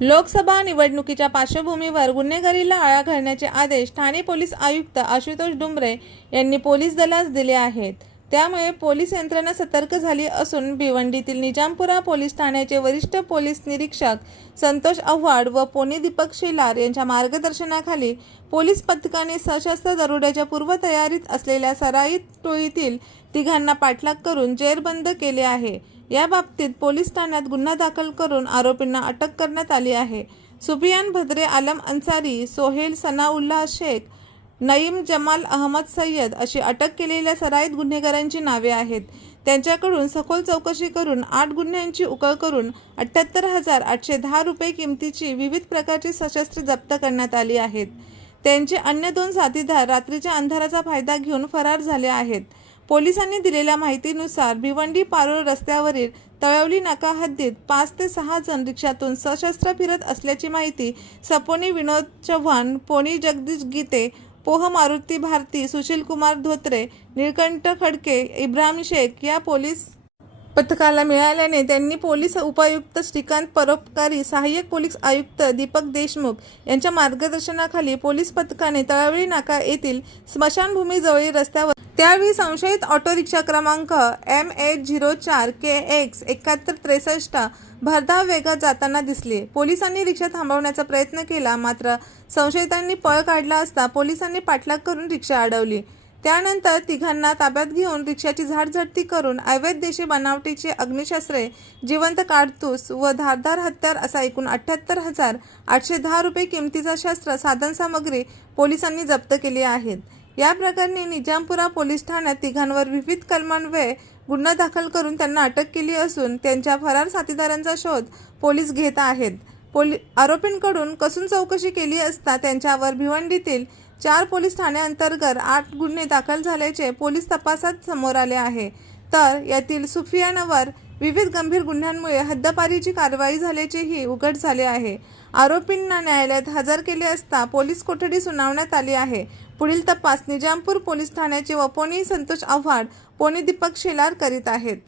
लोकसभा निवडणुकीच्या पार्श्वभूमीवर गुन्हेगारीला आळा घालण्याचे आदेश ठाणे पोलीस आयुक्त आशुतोष डुंबरे यांनी पोलीस दलास दिले आहेत. त्यामुळे पोलीस यंत्रणा सतर्क झाली असून भिवंडीतील निजामपुरा पोलीस ठाण्याचे वरिष्ठ पोलीस निरीक्षक संतोष आव्हाड व पोनी दीपक शेलार यांच्या मार्गदर्शनाखाली पोलीस पथकाने सशस्त्र दरोड्याच्या पूर्वतयारीत असलेल्या सराईत टोळीतील तिघांना पाठलाग करून जेरबंद केले आहे. या बाबतीत पोलीस ठाण्यात गुन्हा दाखल करून आरोपींना अटक करण्यात आली आहे. सुफियान भद्रे आलम अन्सारी सोहेल सनाउल्लाह शेख नईम जमाल अहमद सय्यद अशी अटक केलेल्या सराईत गुन्हेगारांची नावे आहेत. त्यांच्याकडून सखोल चौकशी करून आठ गुन्ह्यांची उकळ करून अठ्ठ्याहत्तर हजार आठशे दहा रुपये किमतीची विविध प्रकारची सशस्त्र जप्त करण्यात आली आहेत. त्यांचे अन्य दोन साथीदार रात्रीच्या अंधाराचा फायदा घेऊन फरार झाले आहेत. पोलिसांनी दिलेल्या माहितीनुसार भिवंडी पारोळ रस्त्यावरील तळवली नाका हद्दीत पाच ते सहा जण रिक्षातून सशस्त्र फिरत असल्याची माहिती सपोनी विनोद चव्हाण पोनी जगदीश गीते पोह मारुती भारती सुशील कुमार धोत्रे निळकंठ खडके इब्राहिम शेख या पोलीस पथकाला मिळाल्याने त्यांनी पोलीस उपायुक्त श्रीकांत परोपकारी सहाय्यक पोलीस आयुक्त दीपक देशमुख यांच्या मार्गदर्शनाखाली पोलीस पथकाने तळावळी नाका येथील स्मशानभूमीजवळील रस्त्यावर त्यावेळी संशयित ऑटो रिक्षा क्रमांक एम एच झिरो चार के एक्स एकाहत्तर त्रेसष्ट भरधाव वेगात जाताना दिसले. पोलिसांनी रिक्षा थांबवण्याचा प्रयत्न केला मात्र संशयितांनी पळ काढला असता पोलिसांनी पाठलाग करून रिक्षा अडवली. त्यानंतर तिघांना ताब्यात घेऊन रिक्षाची झाडझडती करून अवैध देशी बनावटीचे अग्निशस्त्रे जिवंत काडतूस व धारदार हत्यार असा एकूण अठ्ठ्याहत्तर हजार आठशे दहा रुपये किमतीचा शस्त्र साधनसामग्री पोलिसांनी जप्त केली आहेत. या प्रकरणी निजामपुरा पोलीस ठाण्यात तिघांवर विविध कलमान्वये गुन्हा दाखल करून त्यांना अटक केली असून त्यांच्या फरार साथीदारांचा शोध पोलीस घेत आहेत. पोली आरोपींकडून कसून चौकशी केली असता त्यांच्यावर भिवंडीतील चार पोलीस ठाण्याअंतर्गत आठ गुन्हे दाखल झाल्याचे पोलीस तपासात समोर आले आहे. तर यातील सुफियानावर विविध गंभीर गुन्ह्यांमुळे हद्दपारीची कारवाई झाल्याचेही उघड झाले आहे. आरोपींना न्यायालयात हजर केले असता पोलीस कोठडी सुनावण्यात आली आहे. पुढील तपास निजामपूर पोलीस ठाण्याचे व पोनी संतोष आव्हाड पोनी दीपक शेलार करीत आहेत.